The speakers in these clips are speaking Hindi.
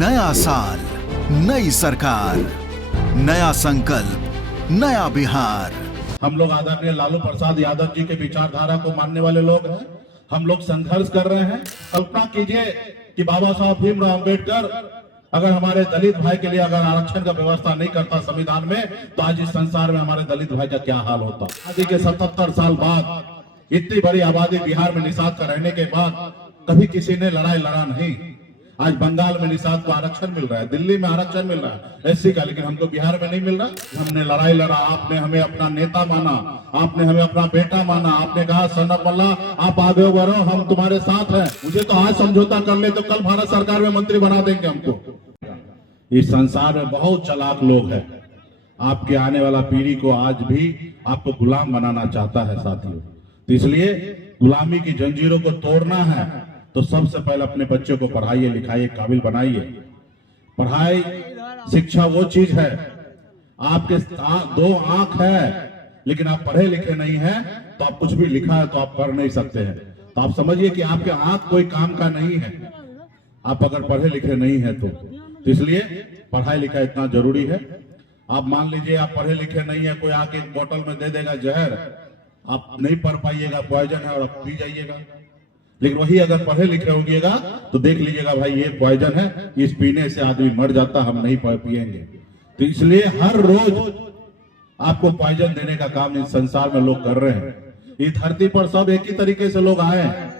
नया साल, नई सरकार, नया संकल्प, नया बिहार। हम लोग आदरणीय लालू प्रसाद यादव जी के विचारधारा को मानने वाले लोग हैं। हम लोग संघर्ष कर रहे हैं। कल्पना कीजिए कि बाबा साहब भीमराव अंबेडकर अगर हमारे दलित भाई के लिए अगर आरक्षण का व्यवस्था नहीं करता संविधान में, तो आज इस संसार में हमारे दलित भाई का क्या हाल होता। आजादी के 77 साल बाद इतनी बड़ी आबादी बिहार में निषाद का रहने के बाद कभी किसी ने लड़ाई लड़ा नहीं। आज बंगाल में निषाद को आरक्षण मिल रहा है, दिल्ली में आरक्षण मिल रहा है एससी का, लेकिन हमको बिहार में नहीं मिल रहा। हमने लड़ाई लड़ा, आपने हमें अपना नेता माना, आपने हमें अपना बेटा माना, आपने कहा सनत मल्ला आप आगे बढ़ो, हम तुम्हारे साथ हैं। मुझे तो आज समझौता कर ले तो कल भारत सरकार में मंत्री बना देंगे हमको। इस संसार में बहुत चालाक लोग हैं। आपके आने वाला पीढ़ी को आज भी आपको गुलाम बनाना चाहता है साथियों। तो इसलिए गुलामी की जंजीरों को तोड़ना है तो सबसे पहले अपने बच्चों को पढ़ाइए, लिखाइए, काबिल बनाइए। पढ़ाई शिक्षा वो चीज है, आपके दो आंख है लेकिन आप पढ़े लिखे नहीं हैं तो आप कुछ भी लिखा है तो आप पढ़ नहीं सकते हैं। तो आप समझिए कि आपके आंख कोई काम का नहीं है आप अगर पढ़े लिखे नहीं है तो इसलिए पढ़ाई लिखाई इतना जरूरी है। आप मान लीजिए आप पढ़े लिखे नहीं है, कोई आके एक बोतल में दे देगा जहर, आप नहीं पढ़ पाइएगा, पॉइजन है और आप पी जाइएगा। लेकिन वही अगर पढ़े लिखे होगिएगा तो देख लीजिएगा भाई ये पॉइजन है, इस पीने से आदमी मर जाता, हम नहीं पिएंगे। तो इसलिए हर रोज आपको पॉइजन देने का काम इस संसार में लोग कर रहे हैं। इस धरती पर सब एक ही तरीके से लोग आए हैं,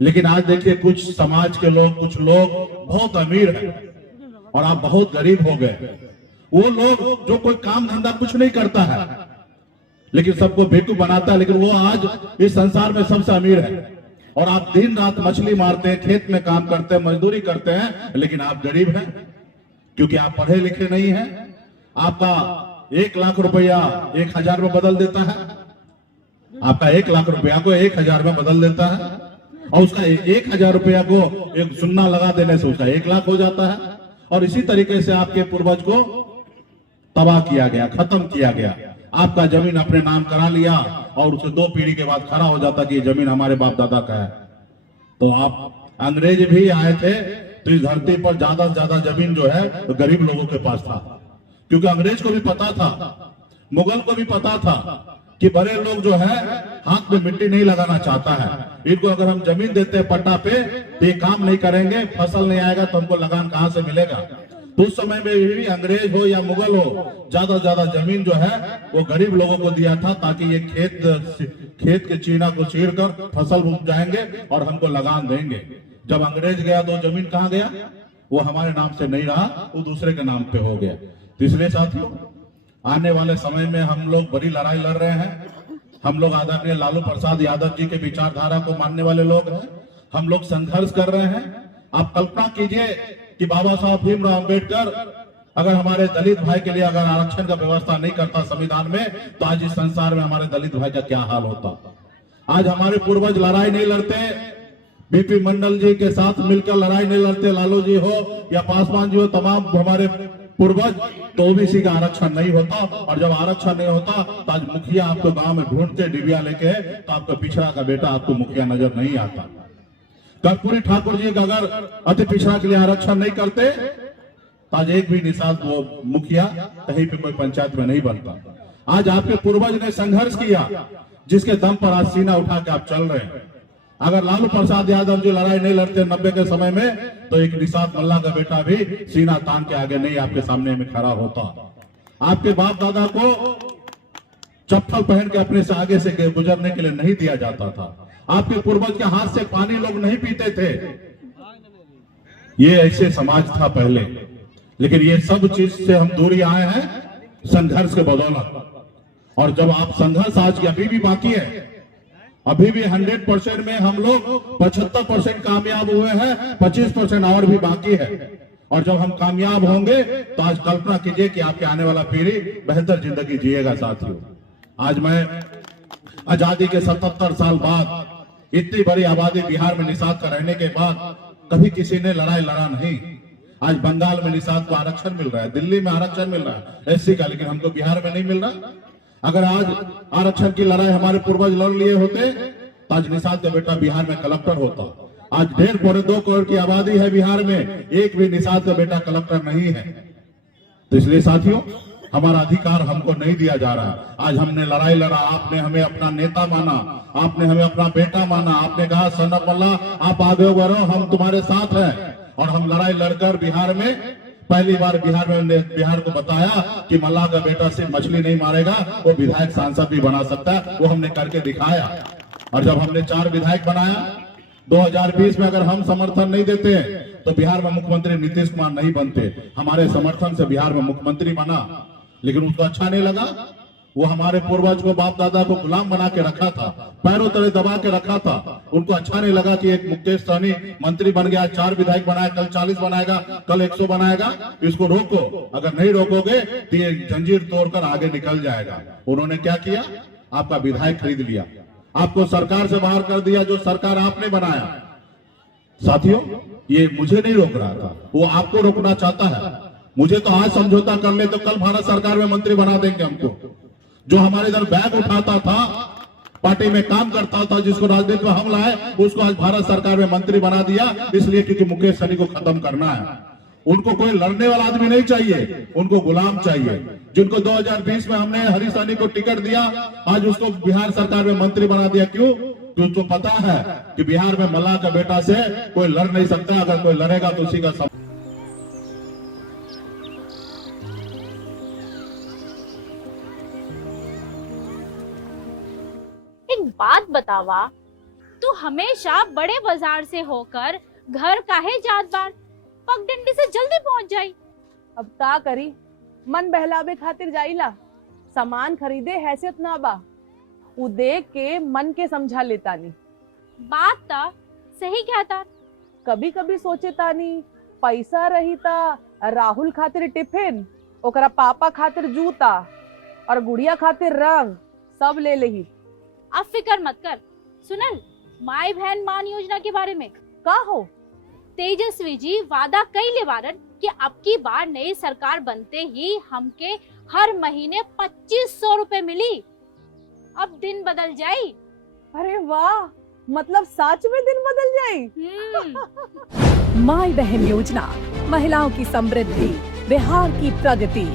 लेकिन आज देखिए कुछ समाज के लोग, कुछ लोग बहुत अमीर हैं और आप बहुत गरीब हो गए। वो लोग जो कोई काम धंधा कुछ नहीं करता है लेकिन सबको बेवकूफ बनाता है, लेकिन वो आज इस संसार में सबसे अमीर है। और आप दिन रात मछली मारते हैं, खेत में काम करते हैं, मजदूरी करते हैं, लेकिन आप गरीब हैं क्योंकि आप पढ़े लिखे नहीं हैं। आपका 1 लाख रुपया 1000 में बदल देता है, आपका 1 लाख रुपया को 1000 में बदल देता है और उसका 1000 रुपया को एक सुन्ना लगा देने से उसका 1 लाख हो जाता है। और इसी तरीके से आपके पूर्वज को तबाह किया गया, खत्म किया गया। आपका जमीन अपने नाम करा लिया और उसे 2 पीढ़ी के बाद खड़ा हो जाता कि ये जमीन हमारे बाप दादा का है। तो आप अंग्रेज भी आए थे तो इस धरती पर ज्यादा से ज्यादा जमीन जो है तो गरीब लोगों के पास था, क्योंकि अंग्रेज को भी पता था, मुगल को भी पता था कि बड़े लोग जो है हाथ में मिट्टी नहीं लगाना चाहता है। इनको अगर हम जमीन देते हैं पट्टा पे तो ये काम नहीं करेंगे, फसल नहीं आएगा तो हमको लगान कहां से मिलेगा। तो उस समय में भी अंग्रेज हो या मुगल हो, ज्यादा से ज्यादा जमीन जो है वो गरीब लोगों को दिया था ताकि ये खेत के चीना को चीर कर फसल उग जाएंगे और हमको लगान देंगे। जब अंग्रेज गया तो जमीन कहाँ गया, वो हमारे नाम से नहीं रहा, वो दूसरे के नाम पे हो गया। तो इसलिए साथियों आने वाले समय में हम लोग बड़ी लड़ाई लड़ रहे हैं। हम लोग आदरणीय लालू प्रसाद यादव जी के विचारधारा को मानने वाले लोग हैं। हम लोग संघर्ष कर रहे हैं। आप कल्पना कीजिए कि बाबा साहब भीमराव अंबेडकर अगर हमारे दलित भाई के लिए अगर आरक्षण का व्यवस्था नहीं करता संविधान में, तो आज इस संसार में हमारे दलित भाई का क्या हाल होता। आज हमारे पूर्वज लड़ाई नहीं लड़ते, बीपी मंडल जी के साथ मिलकर लड़ाई नहीं लड़ते, लालू जी हो या पासवान जी हो, तमाम हमारे पूर्वज, तो ओबीसी का आरक्षण नहीं होता। और जब आरक्षण नहीं होता तो आज मुखिया आपको गांव में ढूंढते डिबिया लेके, तो आपका पिछड़ा का बेटा आपको मुखिया नजर नहीं आता। कर्पूरी ठाकुर जी का अगर अति पिछड़ा के लिए आरक्षण नहीं करते तो आज एक भी निषाद वो मुखिया कहीं पे कोई पंचायत में नहीं बनता। आज आपके पूर्वज ने संघर्ष किया जिसके दम पर आज सीना उठा के आप चल रहे हैं। अगर लालू प्रसाद यादव जी लड़ाई नहीं लड़ते 90 के समय में, तो एक निषाद मल्ला का बेटा भी सीना तान के आगे नहीं आपके सामने में खड़ा होता। आपके बाप दादा को चप्पल पहन के अपने से आगे से गुजरने के लिए नहीं दिया जाता था। आपके पूर्वज के हाथ से पानी लोग नहीं पीते थे। ये ऐसे समाज था पहले, लेकिन ये सब चीज से हम दूरी आए हैं संघर्ष के बदौलत। और जब आप संघर्ष आज की अभी भी बाकी है, अभी भी 100% में हम लोग 75% कामयाब हुए हैं, 25% और भी बाकी है। और जब हम कामयाब होंगे तो आज कल्पना कीजिए कि आपके आने वाला पीढ़ी बेहतर जिंदगी जिएगा साथियों। आज मैं आजादी के 77 साल बाद इतनी बड़ी आबादी बिहार में निषाद का रहने के बाद कभी किसी ने लड़ाई लड़ा नहीं। आज बंगाल में निषाद को आरक्षण मिल रहा है, दिल्ली में आरक्षण मिल रहा है एससी का, लेकिन हमको बिहार में नहीं मिल रहा। अगर आज आरक्षण की लड़ाई हमारे पूर्वज लड़ लिए होते तो आज निषाद का बेटा बिहार में कलेक्टर होता, आज 1.5-2 करोड़ की आबादी है बिहार में, एक भी निषाद का बेटा कलेक्टर नहीं है। तो इसलिए साथियों, हमारा अधिकार हमको नहीं दिया जा रहा। आज हमने लड़ाई लड़ा, आपने हमें अपना नेता माना, आपने हमें अपना बेटा माना, आपने कहा सनत मल्ला आप आगे बढ़ो, हम तुम्हारे साथ हैं। और हम लड़ाई लड़कर बिहार में पहली बार बिहार को बताया कि मल्ला का बेटा सिर्फ मछली नहीं मारेगा, वो विधायक सांसद भी बना सकता है। वो हमने करके दिखाया। और जब हमने 4 विधायक बनाया 2020 में, अगर हम समर्थन नहीं देते तो बिहार में मुख्यमंत्री नीतीश कुमार नहीं बनते। हमारे समर्थन से बिहार में मुख्यमंत्री बना, लेकिन उसको अच्छा नहीं लगा। वो हमारे पूर्वज को, बाप दादा को गुलाम बना के रखा था, पैरों तले दबा के रखा था। उनको अच्छा नहीं लगा कि एक मुकेश सहनी मंत्री बन गया, 4 विधायक बनाया, कल 40 बनाएगा, कल 100 बनाएगा। इसको रोको, अगर नहीं रोकोगे तो ये जंजीर तोड़कर आगे निकल जाएगा। उन्होंने क्या किया? आपका विधायक खरीद लिया, आपको सरकार से बाहर कर दिया, जो सरकार आपने बनाया। साथियों, ये मुझे नहीं रोक रहा था, वो आपको रोकना चाहता है। मुझे तो आज समझौता कर ले तो कल भारत सरकार में मंत्री बना देंगे हमको। जो हमारे इधर बैग उठाता था, पार्टी में काम करता था, जिसको राजनीति में हम लाए, उसको आज भारत सरकार में मंत्री बना दिया, इसलिए क्योंकि मुकेश सहनी को खत्म करना है। उनको कोई लड़ने वाला आदमी नहीं चाहिए, उनको गुलाम चाहिए। जिनको 2020 में हमने हरीश सहनी को टिकट दिया, आज उसको बिहार सरकार में मंत्री बना दिया। क्यों? क्योंकि उसको पता है कि बिहार में मल्ला का बेटा से कोई लड़ नहीं सकता। अगर कोई लड़ेगा तो उसी का एक बात बतावा, तू हमेशा बड़े बाजार से होकर घर काहे जात बार? पगडंडी से जल्दी पहुंच जाई। अब का करी, मन बहलावे खातिर जाइला। सामान खरीदे हैसियत ना बा, उ देख के मन के समझा लेता नी। बात ता सही कहता। कभी कभी सोचे तानी पैसा रही ता राहुल खातिर टिफिन, ओकरा पापा खातिर जूता और गुड़िया खातिर रंग सब ले लेही। अब फिक्र मत कर। सुनल माई बहन मान योजना के बारे में का हो? तेजस्वी जी वादा कइले बारन कि अब की बार नई सरकार बनते ही हमके हर महीने 2500 रुपए मिली। अब दिन बदल जाई। अरे वाह, मतलब सच में दिन बदल जाई। माई बहन योजना, महिलाओं की समृद्धि, बिहार की प्रगति।